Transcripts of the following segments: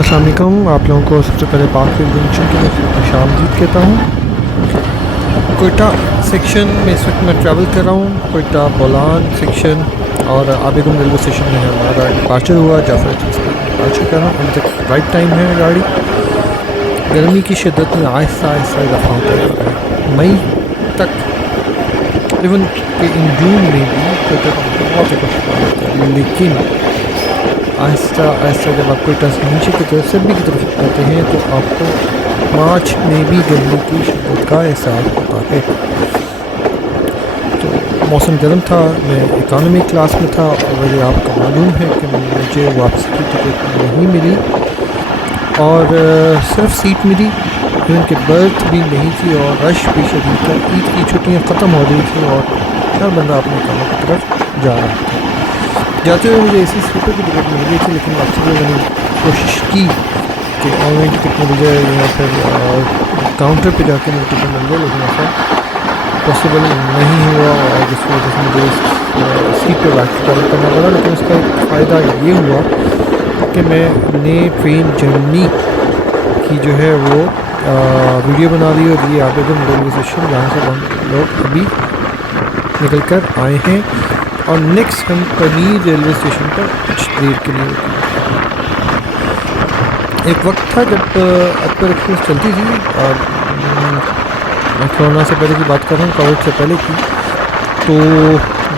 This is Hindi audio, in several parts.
अस्सलाम वालेकुम। आप लोगों को सबसे पहले पाकिर जंक्शन की मैं खुशामदीद कहता हूँ। कोयटा सेक्शन में इस वक्त मैं ट्रैवल कर रहा हूँ। कोयटा बोलान सेक्शन और आबेगम रेलवे स्टेशन में हमारा डिपार्चर हुआ। जाफर एक्सप्रेस का डिपार्चर कर रहा हूँ। अभी तक राइट टाइम है गाड़ी। गर्मी की शिद्दत में आहिस्ता आहिस्ता इजाफा होता जा रहा है। मई तक इवन कि इन जून में भी कोयटा का बहुत ही खुशहाल होता है, लेकिन आहिस्ता आहिस्ता जब आप कोयटा से नीचे की तरफ सर्दी की तरफ आते हैं तो आपको मार्च में भी गर्मी की शिद्दत का एहसास होता है। तो मौसम गर्म था, मैं इकानमी क्लास में था और वजह आपको मालूम है कि मुझे वापसी की टिकट नहीं मिली और सिर्फ सीट मिली, उनके बर्थ भी नहीं थी और रश भी शदीद था। ईद की छुट्टियाँ ख़त्म हो रही थी और हर बंदा अपने कामों की तरफ जा रहा था। जाते हुए मुझे एसी स्लीपर की टिकट मिल गई थी, लेकिन वापसी में मैंने कोशिश की कि ऑनलाइन टिकट मिल जाए या फिर काउंटर पे जाके मुझे टिकट मिल जाए, लेकिन ऐसा पॉसिबल नहीं हुआ और जिसकी वजह से मुझे सीट पे बैठ ट्रैवल करना पड़ा। लेकिन उसका एक फ़ायदा ये हुआ कि मैंने ट्रेन जर्नी की जो है वो वीडियो बना ली और ये आबेगम रेलवे स्टेशन जहाँ से हम लोग अभी निकल कर आए हैं और नेक्स्ट हम पनीर रेलवे स्टेशन पर कुछ देर के लिए रुके। एक वक्त था जब अकबर एक्सप्रेस चलती थी और मैं कोरोना से पहले की बात कर रहा हूँ, कोविड से पहले की, तो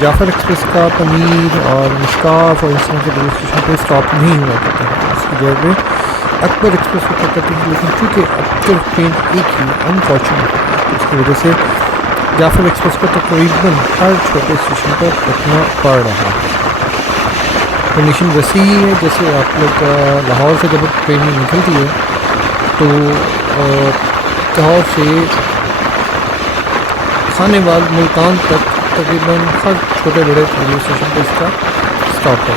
जाफर एक्सप्रेस का पनीर और मुश्काफ और इस तरह के रेलवे स्टेशन पर स्टॉप नहीं हुआ करता था। उसकी जगह पे अकबर एक्सप्रेस होता करती थी, लेकिन चूँकि अब ट्रेन एक ही अनफॉर्चुनेट तो उसकी वजह से जाफर एक्सप्रेस को तकरीबन हर छोटे स्टेशन पर रुकना पड़ रहा है। कंडीशन वैसी ही है जैसे आप लोग लाहौर से जब ट्रेन निकलती है तो लाहौर से खानेवाल मुल्तान तक तकरीबन हर छोटे बड़े रेलवे स्टेशन पर इसका स्टॉप है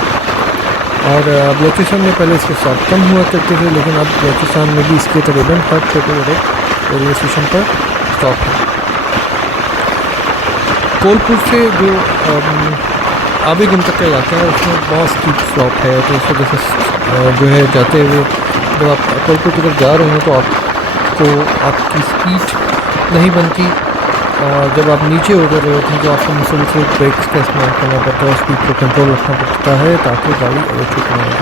और बलोचिस्तान में पहले इसके स्टॉप कम हुआ करते थे, लेकिन अब बलोचिस्तान में भी इसके तकरीबन हर छोटे बड़े रेलवे स्टेशन पर स्टॉप है। कोलपुर से जो आबेगम तक का इलाका है उसमें बहुत स्टीप स्लॉप है, तो इस वजह से जो है जाते हुए जब आप कोलपुर की तरफ जा रहे हैं तो आपको आपकी स्पीड नहीं बनती और जब आप नीचे उतर रहे होते हैं तो आपको मुसलसल ब्रेक्स का इस्तेमाल करना पड़ता है, स्पीड को कंट्रोल रखना पड़ता है ताकि गाड़ी ओवरटेक ना हो।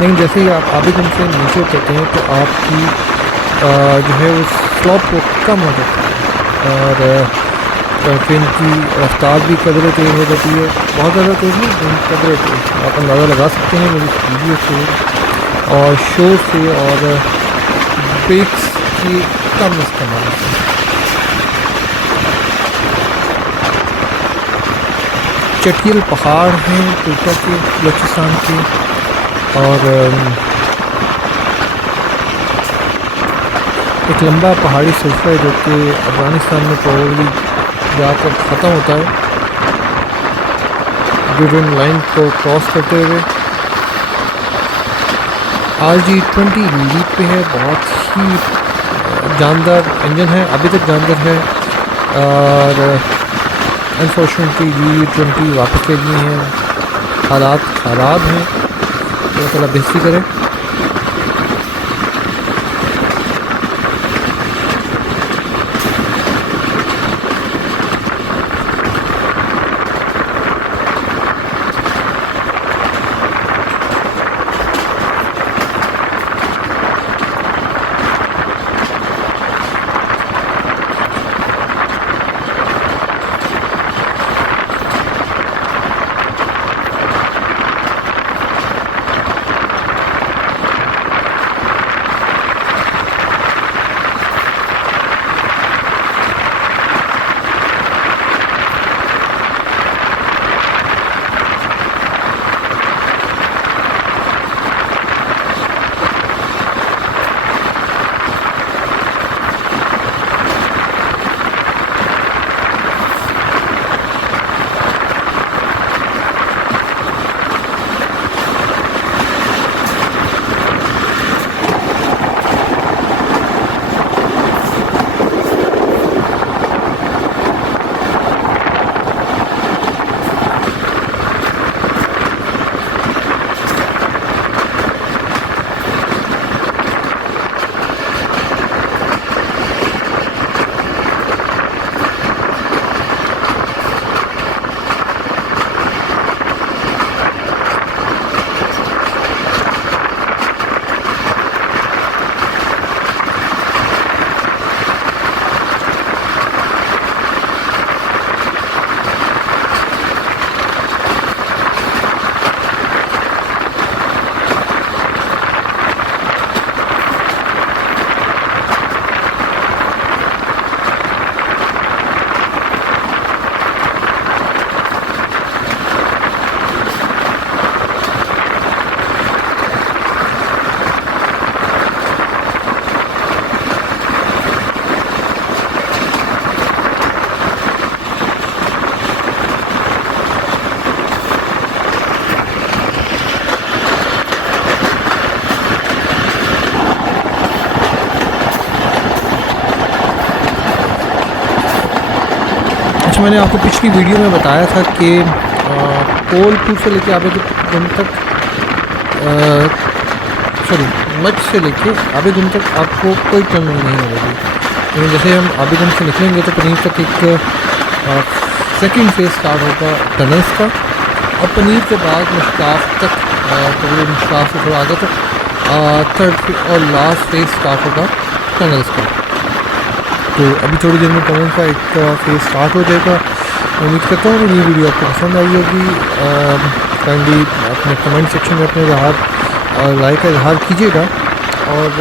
लेकिन जैसे ही आप आबेगम से नीचे उतरते हैं तो आपकी जो है वो स्लॉप वो कम हो जाती है और ट्रेन की रफ्तार भी कदरे तेज़ हो जाती है, बहुत ज़्यादा तेज़ नहीं लेकिन कदरे तेज़। आप अंदाज़ा लगा सकते हैं मेरी वीडियो से और शोर से और ब्रेक्स की कम इस्तेमाल से। चटियल पहाड़ हैं कोयटा के, बलोचिस्तान के और एक लंबा पहाड़ी सिलसिला है जो कि अफगानिस्तान में प्रोबेबली जाकर ख़त्म होता है ड्यूरन लाइन को क्रॉस करते हुए। RG-20 लीड पे है, बहुत ही जानदार इंजन है, अभी तक जानदार है और अनफॉर्चुनेटली G-20 वापस ले लिए हैं, हालात ख़राब हैं, तो अल्लाह बेहतरी करे। जैसे मैंने आपको पिछली वीडियो में बताया था कि कोलपुर से लेके आबेगुम तक सॉरी मच से लेके आबेगुम तक आपको कोई टनल नहीं मिलेगी। लेकिन जैसे हम आबेगुम से निकलेंगे तो पनीर तक एक सेकंड फेज स्टार्ट होगा टनल्स का, और पनीर के बाद मुश्ताफ तक तकरीबन मुश्ताफ से थोड़ा आगे तक थर्ड और लास्ट फेज स्टार्ट होगा टनल्स का। तो अभी थोड़ी देर में टनल का एक फेज स्टार्ट हो जाएगा। उम्मीद करता हूँ मेरी वीडियो आपको पसंद आई होगी। काइंडली अपने कमेंट सेक्शन में अपने राय का इजहार कीजिएगा, और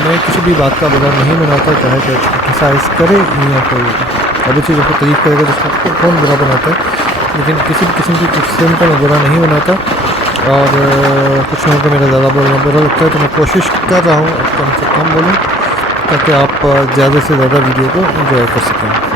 मैं किसी भी बात का बुरा नहीं बनाता, चाहे कि क्रिटिसाइज़ करे या कोई अभी चीज़ों को तारीफ करेगा जिसको कौन बुरा बनाता है, लेकिन किसी भी किस्म की क्रिटिसिज्म का मैं बुरा नहीं बनाता। और कुछ लोगों को मेरा ज़्यादा बोलना बुरा लगता है, तो मैं कोशिश कर रहा हूँ अब कम से कम बोलूँ, ताकि आप ज़्यादा से ज़्यादा वीडियो को एंजॉय कर सकें।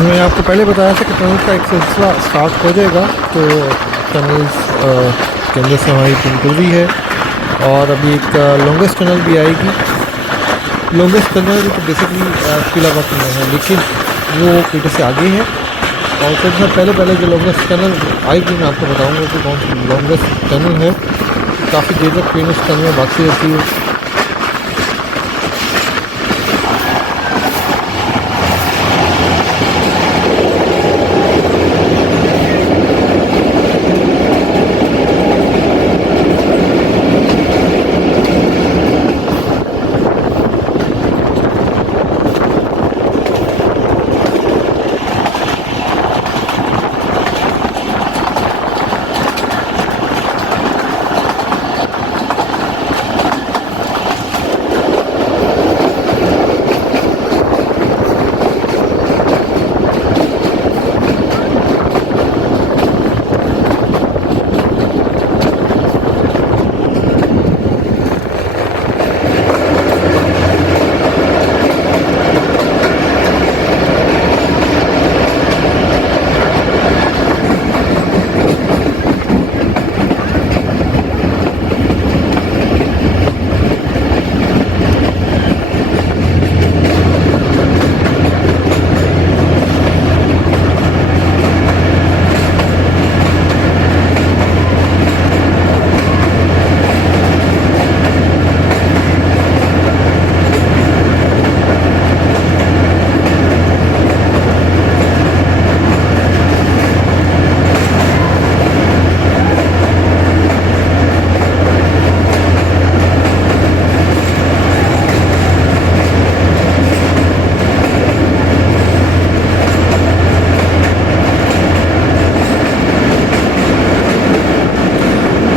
मैंने आपको पहले बताया था कि टनल का एक सिलसिला स्टार्ट हो जाएगा, तो टनल्स के अंदर से हमारी टीम गुजरी है, और अभी एक लॉन्गेस्ट टनल भी आएगी। लॉन्गेस्ट टनल तो बेसिकली किलावा टनल है, लेकिन वो पीटर से आगे है। और फिर से पहले जो लॉन्गेस्ट टनल आएगी मैं आपको बताऊँगा कि कौन सी लॉन्गेस्ट टनल है। काफ़ी देर तक ट्रेन उस टनल में भागती रहती है।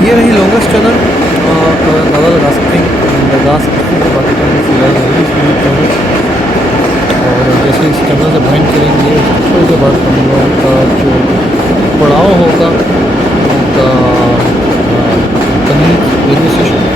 ये रही लॉन्गेस्ट टनल। आप अंदाज़ा लगा सकते हैं कि बाकी टनल फिलहाल नहीं स्पीड टनल। और जैसे इस टनल से बाइंड करेंगे थोड़ी देर बाद हम लोगों का जो पड़ाव होगा उनका पनीर रेलवे स्टेशन।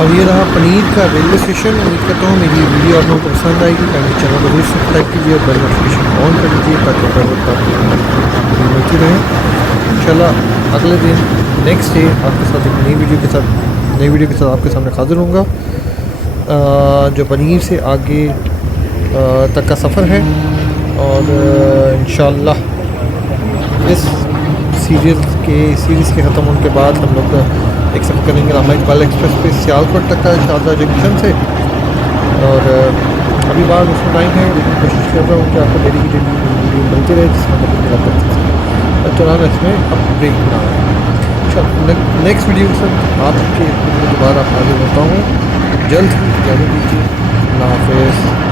और ये रहा पनीर का रेलवे स्टेशन। उम्मीद करता हूँ मेरी वीडियो आप लोगों को पसंद आएगी। काइंडली चैनल को जरूर सब्सक्राइब कीजिए और बेल नोटिफिकेशन ऑन कर लीजिए ताकि हर वक्त आपको मिलती रहे। इंशाल्लाह अगले दिन नेक्स्ट डे आपके साथ एक नई वीडियो के साथ आपके सामने हाजिर होऊंगा। जो पनीर से आगे तक का सफ़र है और इंशाल्लाह इस सीरीज़ के ख़त्म होने के बाद हम लोग एक सफ़र करेंगे लामा इकबाल एक्सप्रेस पे सियालकोट तक का शारजा जंक्शन से। और अभी बार उसमें टाइम है लेकिन कोशिश कर रहा हूँ कि आपको डेली की डेली वीडियो मिलती रहे जिसमें मतलब मेरा करते चलाना इसमें अब ब्रेक ना आए। चलो नेक्स्ट वीडियो के साथ आपके दोबारा हाजिर होता हूँ जल्द ही। जाने दीजिए। अल्लाह हाफ़िज़।